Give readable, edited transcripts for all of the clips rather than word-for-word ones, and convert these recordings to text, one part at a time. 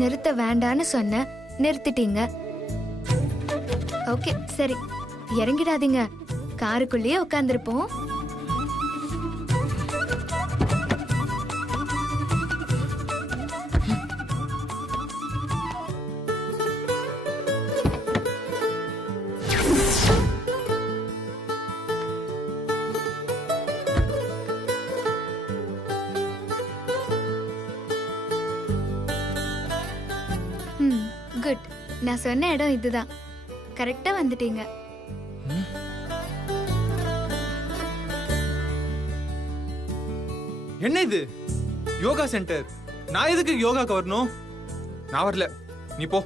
நிறுத்த வேண்டான்னு சொன்ன, நிறுத்திட்டீங்க. ஓகே சரி, இறங்கிடாதீங்க, காருக்குள்ளேயே உட்காந்துருப்போம். குட், நான் சொன்ன இடம் இதுதான். கரெக்டா வந்துட்டீங்க. என்ன இது யோகா சென்டர்? நான் எதுக்கு யோகாக்கு வரணும்? நான் வரல, நீ போ.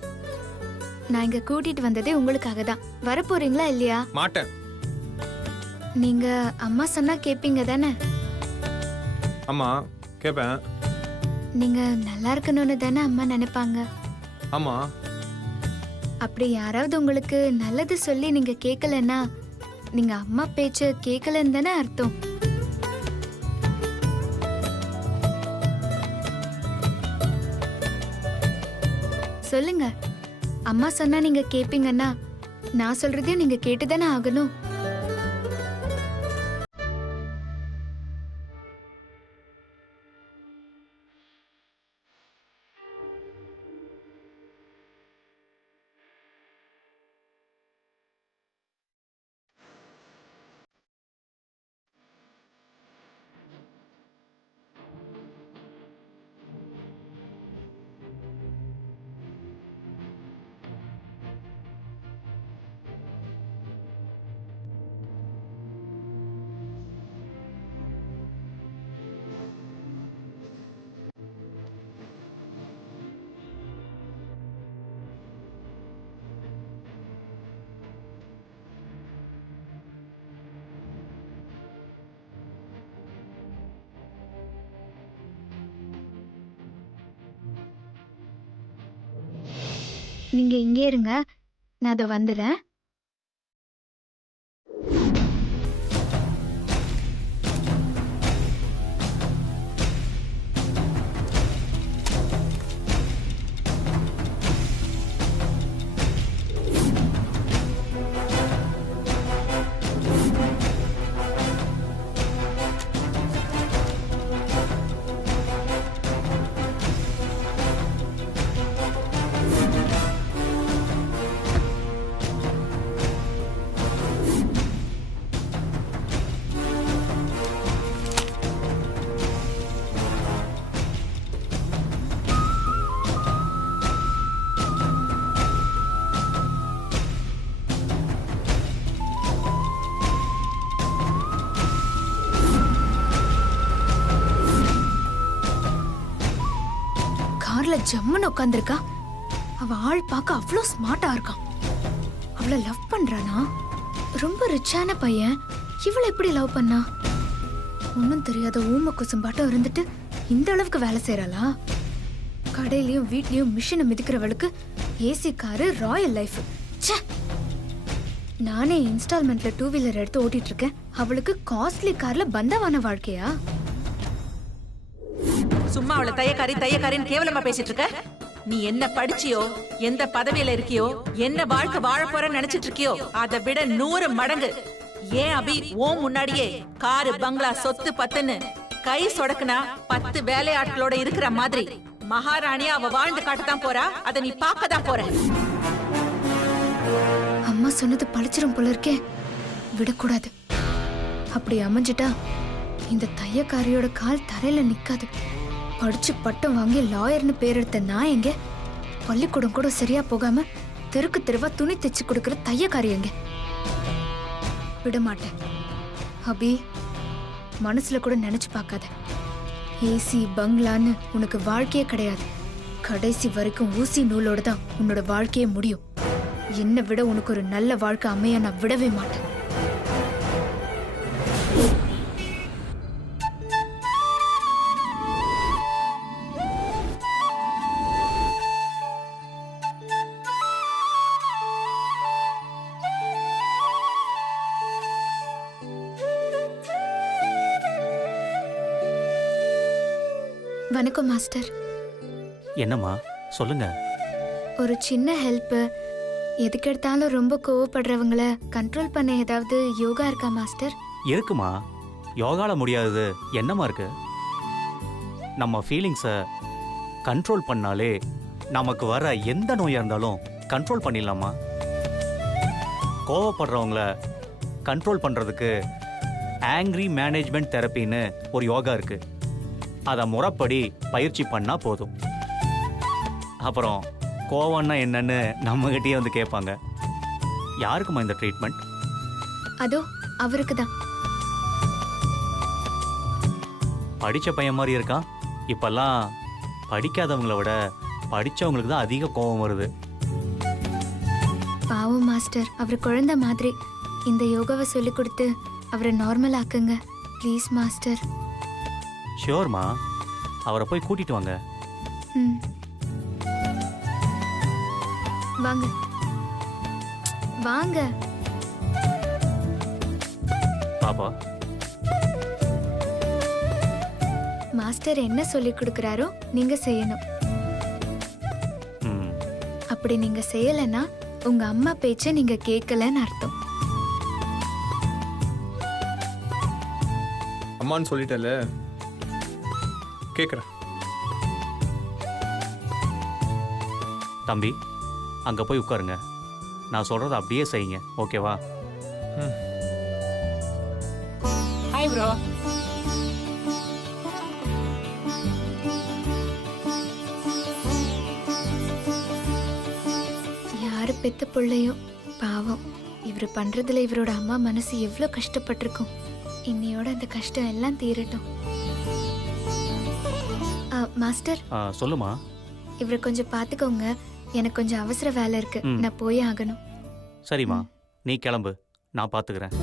நான் இங்க கூட்டிட்டு வந்ததே உங்களுக்காக தான். வர போறீங்களா இல்லையா? மாட்டேன். நீங்க அம்மா சொன்னா கேப்பீங்க தானே? அம்மா கேப்பேன். நீங்க நல்லா இருக்கணும்னு தானே அம்மா நினைப்பாங்க. ஆமா. அப்படி யாராவது உங்களுக்கு நல்லது சொல்லி நீங்க கேட்கலன்னா நீங்க அம்மா பேச்ச கேட்கலன்னு தானே அர்த்தம். சொல்லுங்க, அம்மா சொன்னா நீங்க கேப்பீங்கன்னா நான் சொல்றதையும் நீங்க கேட்டுதானே ஆகணும். நீங்க இங்கே இருங்க, நான் அதை வந்துடுறேன். கார்ல ஜம்முன்னு உட்காந்துருக்கா. அவ ஆள் பார்க்க அவ்வளோ ஸ்மார்ட்டா இருக்கான். அவளை லவ் பண்றானா? ரொம்ப ரிச்சான பையன், இவளை எப்படி லவ் பண்ணா? ஒன்னும் தெரியாத ஊம குசும்பாட்டம் இருந்துட்டு இந்த அளவுக்கு வேலை செய்யறாளா? கடையிலயும் வீட்லயும் மிஷினை மிதிக்கிறவளுக்கு ஏசி காரு, ராயல் லைஃப். நானே இன்ஸ்டால்மெண்ட்ல 2 வீலர் எடுத்து ஓட்டிட்டு இருக்கேன், அவளுக்கு காஸ்ட்லி கார்ல பந்தவான வாழ்க்கையா? சும்மா அவளை தையக்காரின்னு கேவலமா பேசிட்டு இருக்க. நீ என்ன படிச்சியோ, எந்த பதவியில இருக்கியோ, என்ன வாழ்க்கை வாழ போற நினைச்சிட்டு இருக்கியோ அதை விட 100 மடங்கு. ஏன் அபி ஓ முன்னாடியே காரு, பங்களா, சொத்து பத்துன்னு கை சொடக்குனா 10 வேலையாட்களோட இருக்கிற மாதிரி மகாராணியா அவ வாழ்ந்து காட்டத்தான் போறா. அதை நீ பார்க்கதான் போற. அம்மா சொன்னது பழிச்சிரும் போல இருக்கே, விடக்கூடாது. அப்படி அமைஞ்சிட்டா இந்த தையக்காரியோட கால் தரையில நிக்காது. படிச்சு பட்டம் வாங்கி லாயர்னு பேர் எடுத்த நான் எங்க? பள்ளிக்கூடம் கூட சரியா போகாம தெருக்கு தெருவா துணி தைச்சு கொடுக்கிற தையக்காரி எங்க? விட மாட்டேன். அபி, மனசுல கூட நினைச்சு பார்க்காத. ஏசி பங்களான்னு உனக்கு வாழ்க்கையே கிடையாது. கடைசி வரைக்கும் ஊசி நூலோட தான் உன்னோட வாழ்க்கையே முடியும். என்னை விட உனக்கு ஒரு நல்ல வாழ்க்கை அமைய நான் விடவே மாட்டேன். வணக்கம் மாஸ்டர். என்னம்மா சொல்லுங்க. ஒரு சின்ன ஹெல்ப். எதுக்கு எடுத்தாலும் ரொம்ப கோவப்படுறவங்கள கண்ட்ரோல் பண்ண ஏதாவது யோகா இருக்கா மாஸ்டர்? இருக்குமா, யோகால முடியாதது என்னமா இருக்கு? நம்ம ஃபீலிங்ஸை கண்ட்ரோல் பண்ணாலே நமக்கு வர எந்த நோயா இருந்தாலும் கண்ட்ரோல் பண்ணிடலாமா? கோவப்படுறவங்கள கண்ட்ரோல் பண்றதுக்கு ஆங்க்ரி மேனேஜ்மெண்ட் தெரப்பின்னு ஒரு யோகா இருக்கு. அதை முறைப்படி பயிற்சி பண்ணா போதும். அப்புறம் கோவம்னா என்னன்னு நம்மகிட்டயே வந்து கேட்பாங்க. யாருக்குமா இந்த ட்ரீட்மெண்ட்? அதோ அவருக்கு தான். படிச்ச பையன் மாதிரி இருக்கான். இப்பெல்லாம் படிக்காதவங்களை விட படிச்சவங்களுக்கு தான் அதிக கோபம் வருது. பாவம் மாஸ்டர், அவர் குழந்தை மாதிரி. இந்த யோகாவை சொல்லி கொடுத்து அவரை நார்மல் ஆக்குங்க ப்ளீஸ் மாஸ்டர். ஷியோர்மா, அவரை போய் கூட்டிட்டு வாங்க. ம், வாங்க வாங்க. பாப்பா, மாஸ்டர் என்ன சொல்லி கொடுக்கறாரோ நீங்க செய்யணும். ம், அப்படி நீங்க செய்யலைன்னா உங்க அம்மா பேச்ச நீங்க கேட்கலன்னு அர்த்தம். அம்மான்னு சொல்லிட்டல, கேக்குறேன். தம்பி, அங்க போய் உட்காருங்க. நான் சொல்றதை அப்படியே செய்யுங்க, ஓகேவா? Hi bro. யாரு பெத்த பிள்ளையோ பாவம். இவரு பண்றதுல இவரோட அம்மா மனசு எவ்வளவு கஷ்டப்பட்டிருக்கும். இன்னையோட அந்த கஷ்டம் எல்லாம் தீரட்டும். மாஸ்டர், சொல்லுமா. இவரை கொஞ்சம் பாத்துக்கோங்க. எனக்கு கொஞ்சம் அவசர வேலை இருக்கு, நான் போய் ஆகணும். சரிம்மா, நீ கிளம்பு, நான் பாத்துக்கிறேன்.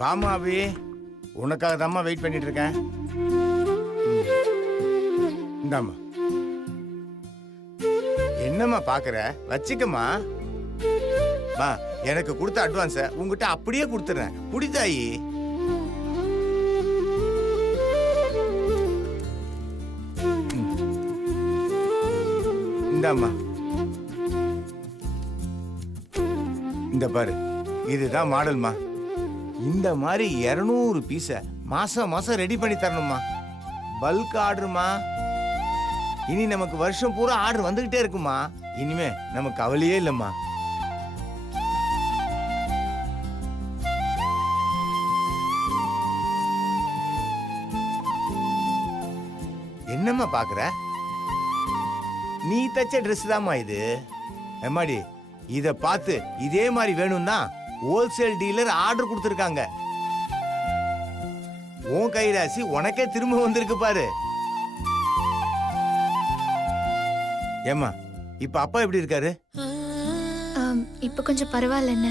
வாமா அபி, உனக்காக தாம்மா வெயிட் பண்ணிட்டு இருக்கேன். இந்தாம்மா. என்னம்மா பாக்குற, வச்சுக்கம்மா. மா, எனக்கு கொடுத்த அட்வான்ஸ உங்ககிட்ட அப்படியே கொடுத்துறேன், குடிதாயி. இந்தாம்மா, இந்த பாரு, இதுதான் மாடல்மா. இந்த மாதிரி 200 பீஸ மாசம் மாசம் ரெடி பண்ணி தரணுமா. பல்க் ஆர்டர்மா. இனி நமக்கு வருஷம் பூரா ஆர்டர் வந்துகிட்டே இருக்குமா. இனிமே நமக்கு கவலையே இல்லம்மா. என்னம்மா பாக்குற, நீ தச்ச ட்ரெஸ் தாம்மா இது. எம்மாடி, இத பார்த்து இதே மாதிரி வேணும்னா ஹோல்சேல் டீலர் ஆர்டர் கொடுத்திருக்காங்க. உன் கைராசி உனக்கே திரும்ப வந்திருக்கு பாரு. ஏம்மா, இப்ப அப்பா எப்படி இருக்காரு? இப்ப கொஞ்சம் பரவாயில்ல. என்ன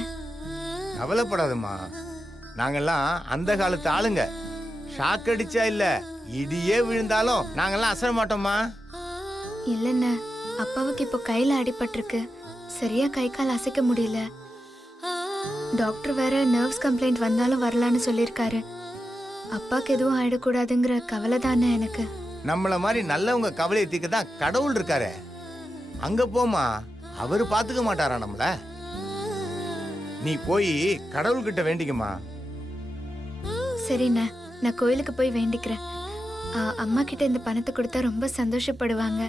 கவலைப்படாதம்மா, நாங்கெல்லாம் அந்த காலத்து ஆளுங்க. ஷாக் அடிச்சா இல்ல, இடியே விழுந்தாலும் நாங்கெல்லாம் அசர மாட்டோம்மா. இல்லைண்ண, அப்பாவுக்கு இப்போ கையில அடிபட்டிருக்கு. சரியா கை கால் அசைக்க முடியல. டாக்டர் வேற நர்வ்ஸ் கம்ப்ளைண்ட் வந்தாலும் வரலான்னு சொல்லியிருக்காரு. அப்பாக்கு எதுவும் ஆயிடக்கூடாதுங்கிற கவலை தானே எனக்கு. நம்மள மாதிரி நல்லவங்க கவலையை தீர்க்க தான் கடவுள் இருக்காரு. அங்க போமா, அவரு பாத்துக்க மாட்டாரா நம்மள? நீ போய் கடவுள்கிட்ட வேண்டிக்கமா. சரிண்ணா, நான் கோயிலுக்கு போய் வேண்டிக்கிறேன். அம்மா கிட்ட இந்த பணத்தை கொடுத்தா ரொம்ப சந்தோஷப்படுவாங்க.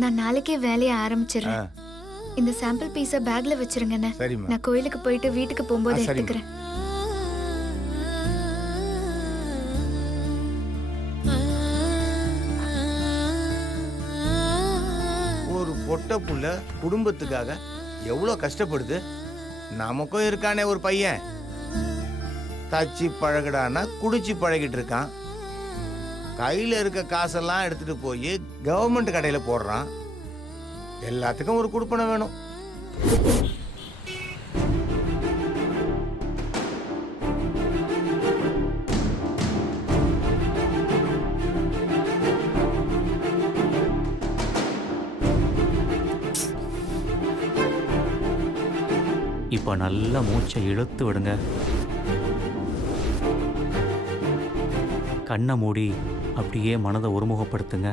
நான் நாளைக்கே வேலையை ஆரம்பிச்சிடுறேன். இந்த சாம்பிள் பீஸ பேக்ல வச்சிருங்கண்ணே. நான் கோயிலுக்கு போயிட்டு வீட்டுக்கு போகும்போது எடுத்துக்கிறேன். பொட்ட புள்ள குடும்பத்துக்காக எவ்வளோ கஷ்டப்படுது. நமக்கும் இருக்கானே ஒரு பையன், தச்சு பழகுடான்னா குடிச்சு பழகிட்டு இருக்கான். கையில் இருக்க காசெல்லாம் எடுத்துட்டு போய் கவர்மெண்ட் கடையில் போடுறான். எல்லாத்துக்கும் ஒரு குடுப்பனை வேணும். இப்போ நல்லா மூச்சை இழுத்து விடுங்க. கண்ணை மூடி அப்படியே மனதை ஒருமுகப்படுத்துங்க.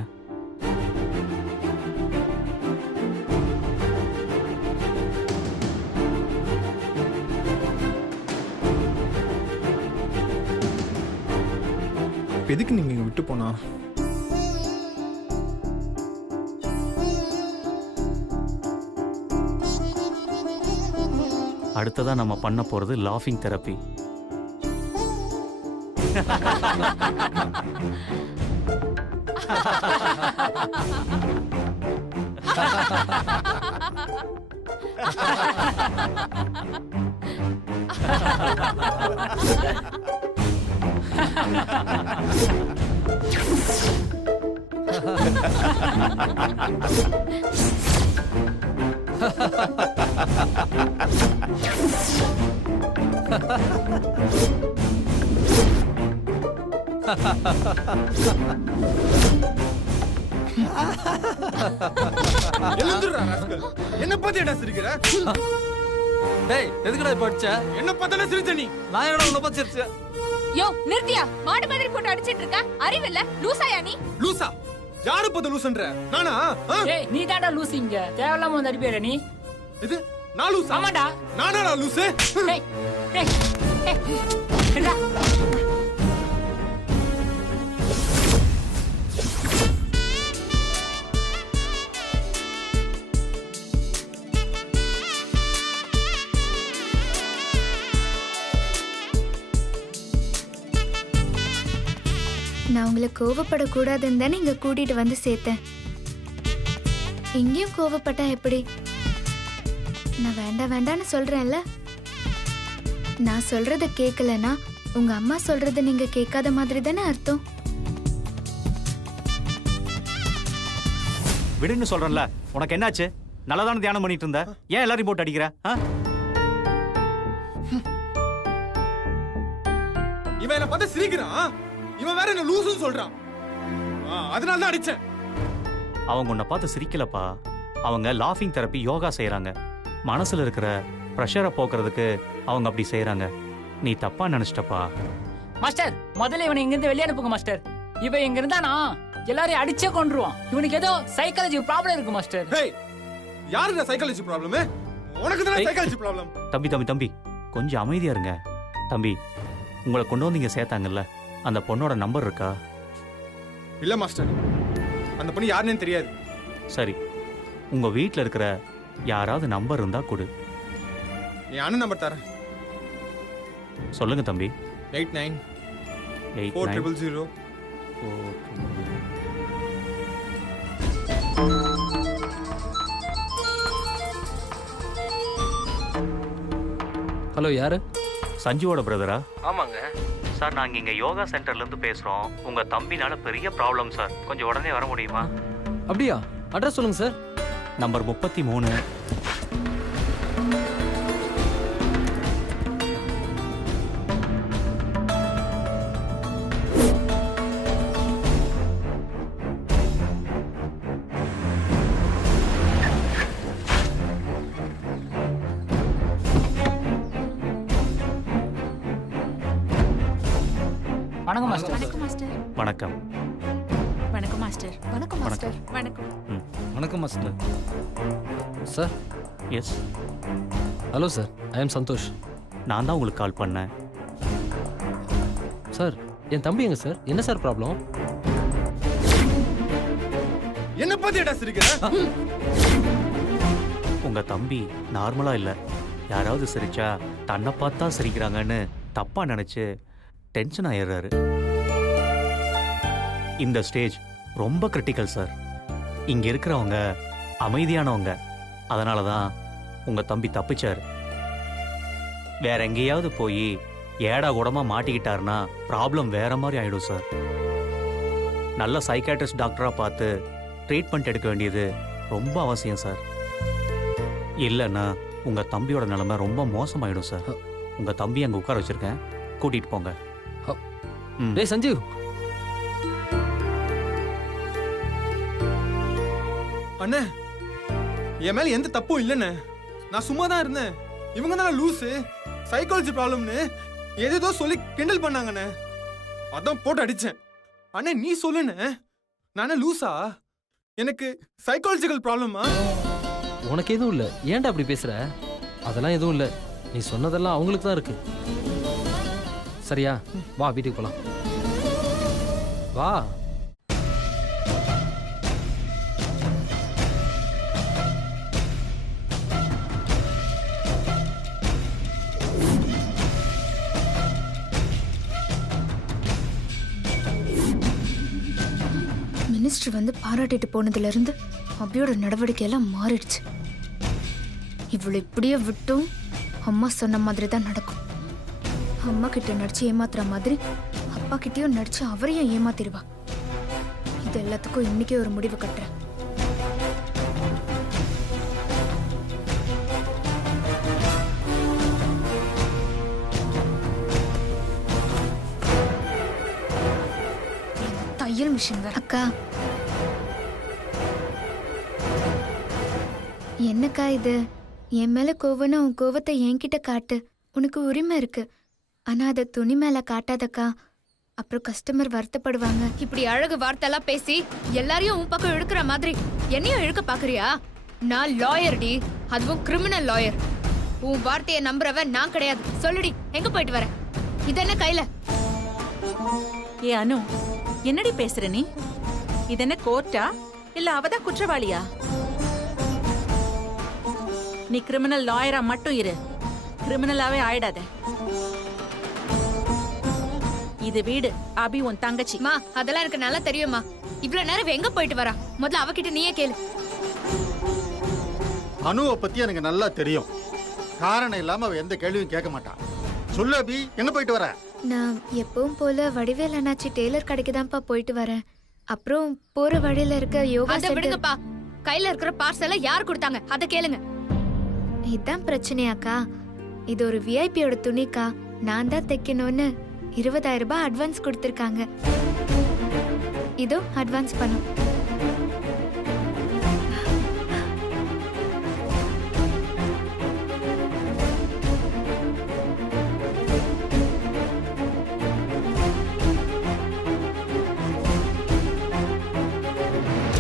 எதுக்கு நீங்க இங்க விட்டு போனா? அடுத்ததா நம்ம பண்ண போறது லாஃபிங் தெரப்பி. என்ன பத்தி என்ன சிரிக்கிற? டேய் எதுக்குடா இப்ப அடிச்ச? என்ன பார்த்தானே சிரிச்ச நீ. நான் என்னடா உன்னை பார்த்து சிரிச்சேன்? யோ நிறுத்தியா? மாடு மாதிரி போட்டு அடிச்சிட்டு இருக்க. அறிவில்ல? லூசாயா நீ? லூசா? யாரு பத்த லூசுன்ற? நானா? ஏய் நீ தான்டா லூசு. இங்க தேவையில்லாம வந்து அடிப்பேற நீ. இது நான் லூசா? ஆமாடா. நானா லூசு? ஏய் ஏய் ஏய் என்னடா? நான் உங்களை கோவப்படக்கூடாதுன்னு தானே இங்க கூட்டிட்டு வந்து சேர்த்தேன். இங்கேயும் கோவப்பட்டா எப்படி? நான் வேண்டாம் வேண்டான்னு சொல்றேன்ல. நான் சொல்றத கேட்கலனா உங்க அம்மா சொல்றத நீங்க கேட்காத மாதிரி தானே அர்த்தம். விடுன்னு சொல்றேன்ல. உனக்கு என்னாச்சு? நல்லதான தியானம் பண்ணிட்டு இருந்த, ஏன் எல்லாரையும் போட்டு அடிக்கிற? இவன் என்ன பார்த்து சிரிக்கிறான். இவன் வேற என்ன லூசுன்னு சொல்றான். அதனால தான் அடிச்சேன். அவங்க உன்னை பார்த்து சிரிக்கலப்பா. அவங்க லாஃபிங் தெரப்பி யோகா செய்யறாங்க. மனசுல இருக்கிற ப்ரெஷரை போக்குறதுக்கு அவங்க அப்படி செய்யறாங்க. நீ தப்பா நினைச்சிட்டப்பா. மாஸ்டர் முதல்ல இவனை இங்க இருந்து வெளியே அனுப்புங்க மாஸ்டர். இவன் இங்க இருந்தானா எல்லாரையும் அடிச்சே கொன்றுவான். இவனுக்கு ஏதோ சைக்காலஜி ப்ராப்ளம் இருக்கு மாஸ்டர். ஹேய், யாருக்கு சைக்காலஜி ப்ராப்ளம்? உனக்கு தான சைக்காலஜி ப்ராப்ளம். தம்பி தம்பி தம்பி கொஞ்சம் அமைதியா இருங்க. தம்பி, உங்களை கொண்டு வந்து இங்க சேர்த்தாங்கல்ல, அந்த பொண்ணோட நம்பர் இருக்கா? இல்ல மாஸ்டர், அந்த பொண்ணு யாருன்னு தெரியாது. சரி, உங்க வீட்டில் இருக்கிற யாராவது நம்பர் இருந்தா கொடு. என் அண்ணன் நம்பர் தரேன். சொல்லுங்க தம்பி. 894000. ஹலோ யாரு? சஞ்சுவோட பிரதரா? ஆமாங்க சார், நாங்க இங்க யோகா சென்டர்ல இருந்து பேசுறோம். உங்க தம்பினால பெரிய ப்ராப்ளம் சார். கொஞ்சம் உடனே வர முடியுமா? அப்படியா? அட்ரஸ் சொல்லுங்க சார். நம்பர் 33. வணக்கம் மாஸ்டர். வணக்கம் மாஸ்டர். வணக்கம். வணக்கம் மாஸ்டர். வணக்கம் மாஸ்டர். வணக்கம். வணக்கம் master. Sir. Yes. Hello sir, I am Santosh. நான் தான் உங்களுக்கு கால் பண்ணேன். சார், என் தம்பி எங்க சார்? என்ன சார் ப்ராப்ளம்? என்ன பத்தி ஏடா சிரிக்கிற? உங்க தம்பி நார்மலா இல்ல. யாராவது சிரிச்சா தன்னை பார்த்தா சிரிக்கிறாங்கன்னு தப்பா நினைச்சு டென்ஷன் ஆயிடுறாரு. இந்த ஸ்டேஜ் ரொம்ப கிரிட்டிக்கல் சார். இங்க இருக்கிறவங்க அமைதியானவங்க. அதனால தான் உங்க தம்பி தப்பிச்சாரு. வேற எங்கேயாவது போய் ஏடா கூடமா மாட்டிக்கிட்டாருன்னா ப்ராப்ளம் வேற மாதிரி ஆயிடும் சார். நல்ல சைக்காட்ரிஸ்ட் டாக்டரா பார்த்து ட்ரீட்மெண்ட் எடுக்க வேண்டியது ரொம்ப அவசியம் சார். இல்லைன்னா உங்க தம்பியோட நிலைமை ரொம்ப மோசமாயிடும் சார். உங்க தம்பி அங்க உட்கார வச்சிருக்கேன், கூட்டிட்டு போங்க. டேய் சஞ்சீவ், அண்ணே என் மேல எந்த தப்பும் இல்லைண்ணே. நான் சும்மா தான் இருந்தேன். இவங்க தான் லூசு, சைக்காலஜி ப்ராப்ளம்னு ஏதேதோ சொல்லி கிண்டல் பண்ணாங்கண்ணே. அதான் போட்டு அடிச்சேன். அண்ணே நீ சொல்லுண்ணே, நானே லூசா? எனக்கு சைக்காலஜிக்கல் ப்ராப்ளமா? உனக்கு எதுவும் இல்லை, ஏன்டா அப்படி பேசுற? அதெல்லாம் எதுவும் இல்லை, நீ சொன்னதெல்லாம் அவங்களுக்கு தான் இருக்கு. சரியா, வா வீட்டுக்கு போலாம். வா. மினிஸ்டர் வந்து பாராட்டிட்டு போனதுல இருந்து அபியோட நடவடிக்கை எல்லாம் மாறிடுச்சு. இவ்வளவு இப்படியே விட்டும் அம்மா சொன்ன மாதிரி தான் நடக்கும். அம்மா கிட்ட நடிச்சு ஏமாத்துற மாதிரி அப்பா கிட்டயும் நடிச்சு அவரையும் ஏமாத்திடுவா. இது எல்லாத்துக்கும் இன்னைக்கே ஒரு முடிவு கட்டுறேன். தையல் மிஷின் வேற. அக்கா என்னக்கா இது? என் மேல கோவம்னா உன் கோவத்தை என்கிட்ட காட்டு, உனக்கு உரிமை இருக்கு. ஆனா அதை துணி மேல காட்டாதக்கா, அப்புறம் கஸ்டமர் வருத்தப்படுவாங்க. இப்படி அழகு வார்த்தைலாம் பேசி எல்லாரையும் உன் பக்கம் இழுக்கிற மாதிரி என்னையும் இழுக்க பாக்குறியா? நான் லாயர் டி, அதுவும் கிரிமினல் லாயர். உன் வார்த்தையை நம்புறவன் நான் கிடையாது. சொல்லுடி, எங்க போயிட்டு வர? இது என்ன கையில? ஏ அனு, என்னடி பேசுற நீ? இது என்ன கோர்ட்டா இல்ல அவதான் குற்றவாளியா? நீ கிரிமினல் லாயரா மட்டும் இரு, கிரிமினலாவே ஆயிடாத. இது வீடு, அபி உன் தங்கச்சி. மா அதெல்லாம் எனக்கு நல்லா தெரியுமா. இவ்வளவு நேரம் எங்க போயிட்டு வரா? முதல்ல அவகிட்ட நீயே கேளு. அனுவை பத்தி எனக்கு நல்லா தெரியும். காரணம் இல்லாம அவ எந்த கேள்வியும் கேட்க மாட்டான். சொல்லு அபி, எங்க போயிட்டு வர? நான் எப்பவும் போல வடிவேல் அண்ணாச்சி டெய்லர் கடைக்கு தான்ப்பா போயிட்டு வரேன். அப்புறம் போற வழியில இருக்க யோகா சென்டர். விடுங்கப்பா, கையில இருக்கிற பார்சலை யார் கொடுத்தாங்க அத கேளுங்க. இதான் பிரச்சனையாக்கா. இது ஒரு விஐபியோட துணிக்கா, நான் தான் தைக்கணும்னு 20,000 ரூபாய் அட்வான்ஸ் கொடுத்திருக்காங்க. இதோ அட்வான்ஸ் பண்ணும்.